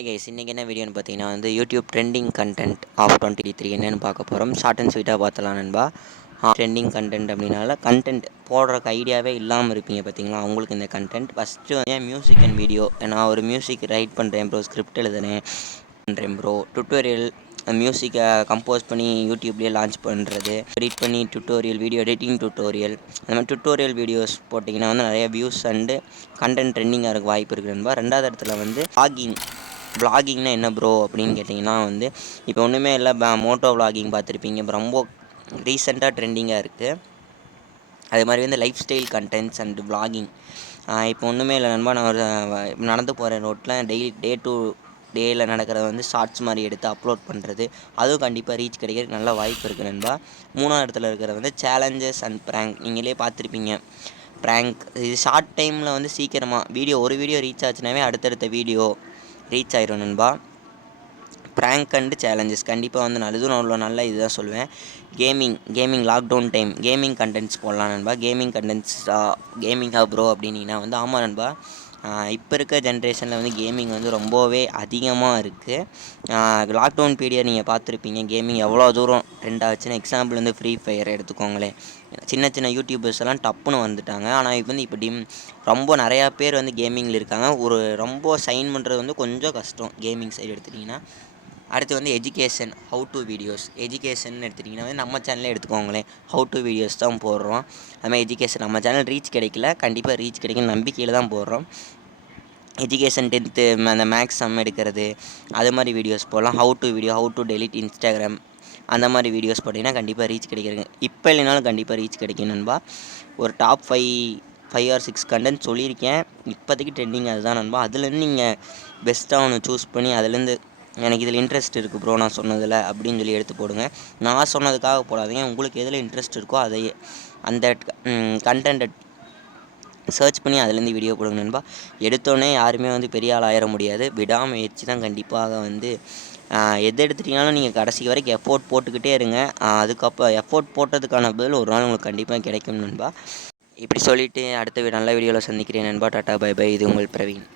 Hi guys, இன்றைக்கி என்ன வீடியோன்னு பார்த்தீங்கன்னா யூடியூப் ட்ரெண்டிங் கண்டென்ட் ஆஃப் 2023 என்னென்னு பார்க்க போகிறோம். ஷார்ட் அண்ட் ஸ்வீட்டாக பார்த்தலாம் நண்பா. ட்ரெண்டிங் கண்டென்ட் அப்படின்னால கண்டென்ட் போடுறக்கு ஐடியாவே இல்லாமல் இருப்பீங்க பார்த்தீங்களா, அவங்களுக்கு இந்த கண்டென்ட். ஃபஸ்ட்டு ஏன் மியூசிக் அண்ட் வீடியோ, நான் ஒரு மியூசிக் ரைட் பண்ணுறேன் ப்ரோ, ஸ்கிரிப்ட் எழுதுனேன் பண்ணுறேன் ப்ரோ, டுட்டோரியல் மியூசிக்கை கம்போஸ் பண்ணி யூடியூப்லேயே லான்ச் பண்ணுறது, எடிட் பண்ணி டுட்டோரியல், வீடியோ எடிட்டிங் டுட்டோரியல், அந்த மாதிரி டுட்டோரியல் வீடியோஸ் போட்டிங்கன்னா நிறைய வியூஸ் அண்டு கண்டென்ட் ட்ரெண்டிங்காக இருக்க வாய்ப்பு இருக்குது நண்பா. ரெண்டாவது இடத்துல வ்ளாகிங்னா என்ன ப்ரோ அப்படின்னு கேட்டிங்கன்னா இப்போ ஒன்றுமே இல்லை, மோட்டோ வ்ளாகிங் பார்த்துருப்பீங்க, இப்போ ரொம்ப ரீசெண்டாக ட்ரெண்டிங்காக இருக்குது. அது மாதிரி life style contents and vlogging. இப்போ ஒன்றுமே இல்லை நண்பா, நான் ஒரு நடந்து போகிறேன் ரோட்டில், டே டு டேயில் நடக்கிறத ஷார்ட்ஸ் மாதிரி எடுத்து அப்லோட் பண்ணுறது, அதுவும் கண்டிப்பாக ரீச் கிடைக்கிறதுக்கு நல்ல வாய்ப்பு இருக்குது நண்பா. மூணாவது இடத்துல இருக்கிறது சேலஞ்சஸ் அண்ட் ப்ராங்க். நீங்களே பார்த்துருப்பீங்க, ப்ராங்க் இது ஷார்ட் டைமில் சீக்கிரமாக ஒரு வீடியோ ரீச் ஆச்சுனாவே அடுத்தடுத்த வீடியோ ரீச் ஆயிரும் நண்பா. ப்ராங்க் அண்டு சேலஞ்சஸ் கண்டிப்பாக நல்லதும் அவ்வளோ நல்ல இதுதான் சொல்லுவேன். Gaming lockdown time gaming contents போடலாம் நண்பா. கேமிங்காக ப்ரோ அப்படின்னீங்கன்னா ஆமாம் நண்பா. இப்போ இருக்க ஜென்ரேஷனில் கேமிங் ரொம்பவே அதிகமாக இருக்குது. லாக்டவுன் பீரியட் நீங்கள் பார்த்துருப்பீங்க, கேமிங் எவ்வளோ தூரம் ட்ரெண்ட் ஆச்சுன்னு. எக்ஸாம்பிள் ஃப்ரீ ஃபயர் எடுத்துக்கோங்களேன். சின்ன யூடியூபர்ஸ் எல்லாம் டப்புன்னு வந்துட்டாங்க. ஆனால் இப்போ ரொம்ப நிறையா பேர் கேமிங்கில் இருக்காங்க. ரொம்ப சைன் பண்ணுறது கொஞ்சம் கஷ்டம் கேமிங் சைடு எடுத்துட்டிங்கன்னா. அடுத்து education, how to videos. Education எடுத்துட்டிங்கன்னா நம்ம சேனலே எடுத்துக்கோங்களேன், ஹவு டு வீடியோஸ் தான் போடுறோம். அதுமாதிரி எஜுகேஷன் நம்ம சேனல் ரீச் கிடைக்கல, கண்டிப்பாக ரீச் கிடைக்கும் நம்பிக்கையில் தான் போடுறோம். எஜுகேஷன் 10th அந்த மேக்ஸ் சம் எடுக்கிறது, அது மாதிரி வீடியோஸ் போடலாம். ஹவு டு டெலிட் இன்ஸ்டாகிராம், அந்த மாதிரி வீடியோஸ் போட்டிங்கன்னா கண்டிப்பாக ரீச் கிடைக்கிறதுங்க. இப்போ இல்லைனாலும் கண்டிப்பாக ரீச் கிடைக்கும் நண்பா. ஒரு டாப் 5 or 6 கண்டென்ட் சொல்லியிருக்கேன், இப்போதைக்கு ட்ரெண்டிங் அதுதான் நண்பா. அதுலேருந்து நீங்கள் பெஸ்ட்டாக ஒன்று சூஸ் பண்ணி அதுலேருந்து எனக்கு இதில் இன்ட்ரெஸ்ட் இருக்குது ப்ரோ நான் சொன்னதில் அப்படின்னு சொல்லி எடுத்து போடுங்க. நான் சொன்னதுக்காக போடாதீங்க, உங்களுக்கு எதில் இன்ட்ரெஸ்ட் இருக்கோ அதையே அந்த கண்டென்ட்டை சர்ச் பண்ணி அதுலேருந்து வீடியோ போடுங்க நண்பா. எடுத்தோடனே யாருமே பெரிய ஆள் ஆயிட முடியாது. விடாமுயற்சி தான் கண்டிப்பாக எது எடுத்துட்டிங்கனாலும் நீங்கள் கடைசி வரைக்கும் எஃபோர்ட் போட்டுக்கிட்டே இருங்க. அதுக்கப்புறம் எஃபோர்ட் போட்டதுக்கான பதில் ஒரு நாள் உங்களுக்கு கண்டிப்பாக கிடைக்கும் நண்பா. இப்படி சொல்லிவிட்டு அடுத்த நல்ல வீடியோவில் சந்திக்கிறேன் நண்பா. Tata bye bye. இது உங்கள் பிரவீன்.